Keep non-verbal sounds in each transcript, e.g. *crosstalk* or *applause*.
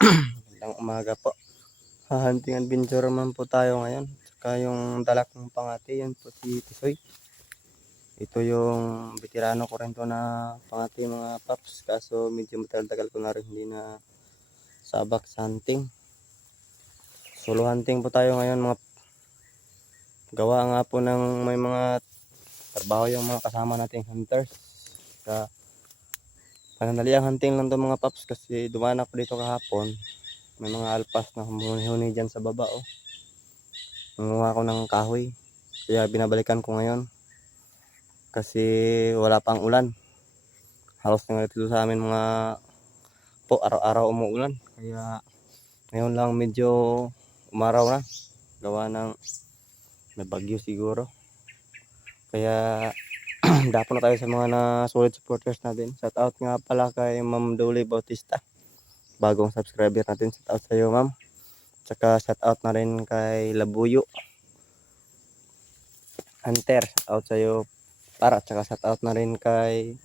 Magandang umaga po. Hahanting adventure man po tayo ngayon. Saka yung dalak ng pangati, yan po si Tisoy. Ito yung veterano ko rin to na pangati mga paps. Kaso medyo matagal-tagal ko na rin hindi na sabak sa hunting. Solo hunting po tayo ngayon mga gawa nga po ng may mga trabaho yung mga kasama nating hunters. Sa panandaliang hunting lang mga paps kasi dumaan ako dito kahapon. May mga alpas na humuni dyan sa baba oh. Nanguha ako ng kahoy. Kaya binabalikan ko ngayon. Kasi wala pang ulan. Halos na dito sa amin mga po araw-araw umuulan. Kaya ngayon lang medyo umaraw na. Gawa ng may bagyo siguro. Kaya *clears throat* dapo na tayo sa mga na solid supporters natin. Shout out nga pala kay Ma'am Dolly Bautista. Bagong subscriber natin. Shout out sa iyo, Ma'am. Tsaka shout out na rin kay Labuyo. Hunter, shout out sa iyo. Para tsaka shout out na rin kay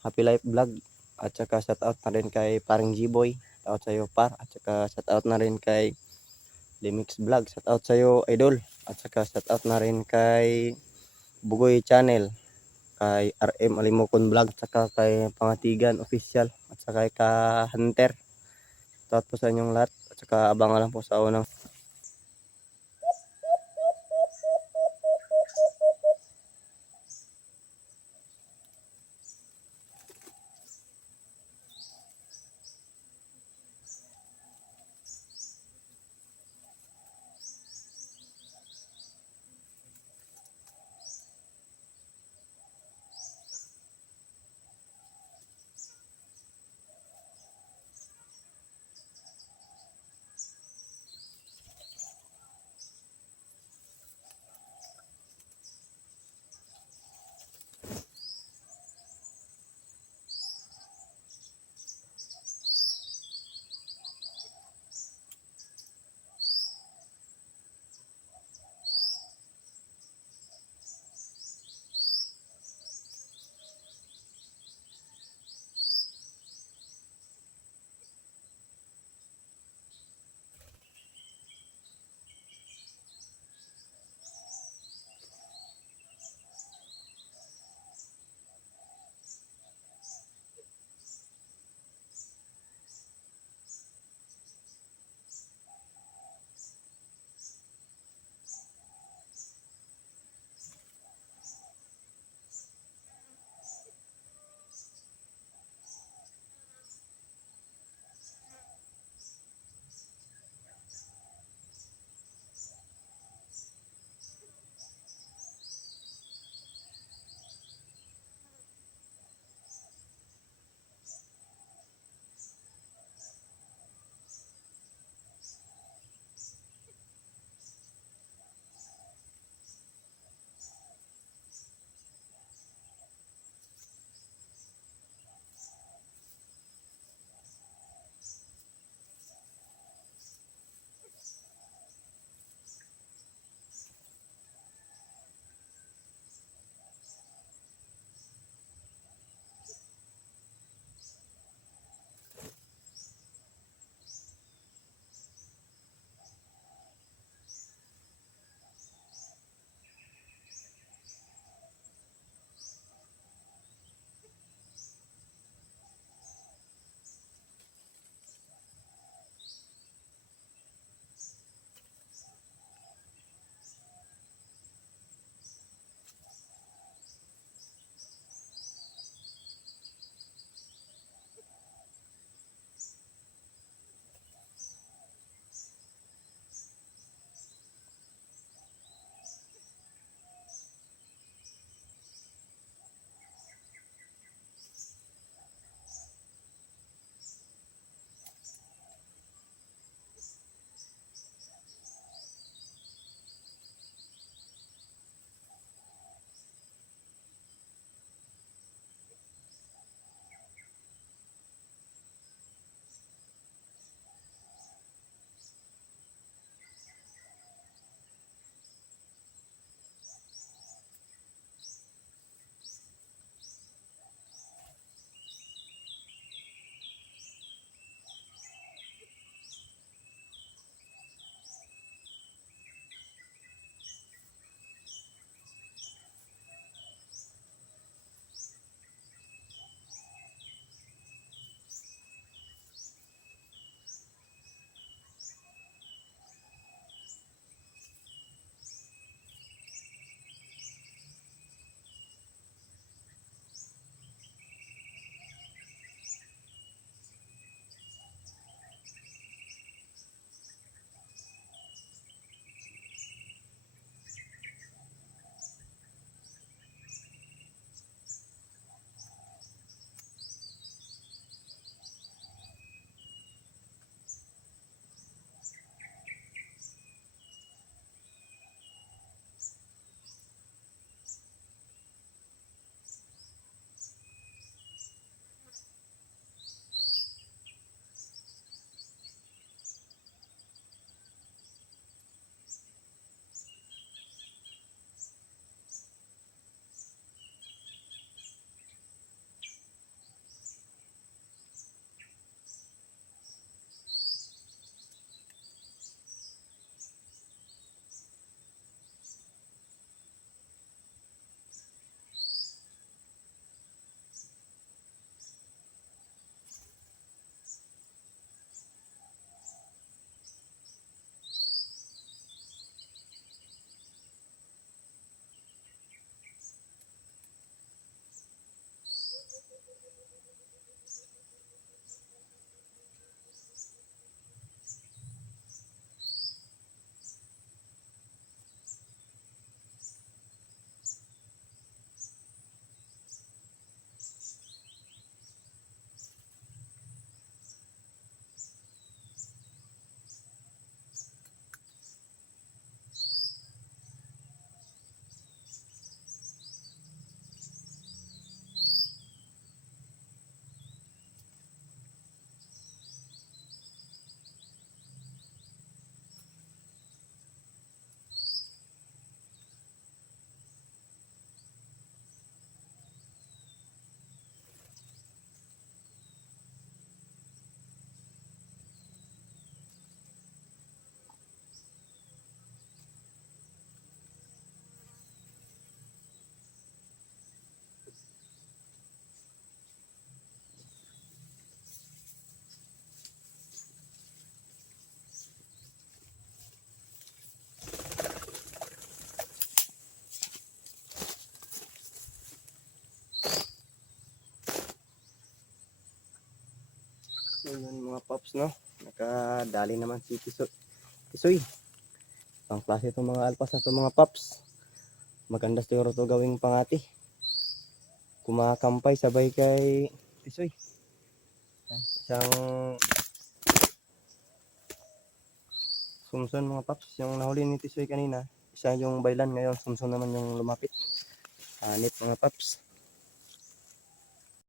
Happy Life Vlog. At tsaka shout out na rin kay Paring G-Boy. Shout out sa iyo, Par. At tsaka shout out na rin kay Limix Vlog. Shout out sa iyo, Idol. At tsaka shout out na rin kay Bugoy Channel kay RM Alimokon Vlog tsaka kay Pangatigan Official at saka kay ka Hunter. Shoutout po sa inyong lahat at saka abangan lang po sa unang paps no. Nakadali naman si Tisoy. Tisoy. Ang klase itong mga alpas na itong mga paps. Maganda siguro to gawing pangati. Kumakampay sabay kay Tisoy. Isang sumson mga paps. Yung nahuli ni Tisoy kanina. Isa yung bailan ngayon. Sumson naman yung lumapit. Hanip mga paps.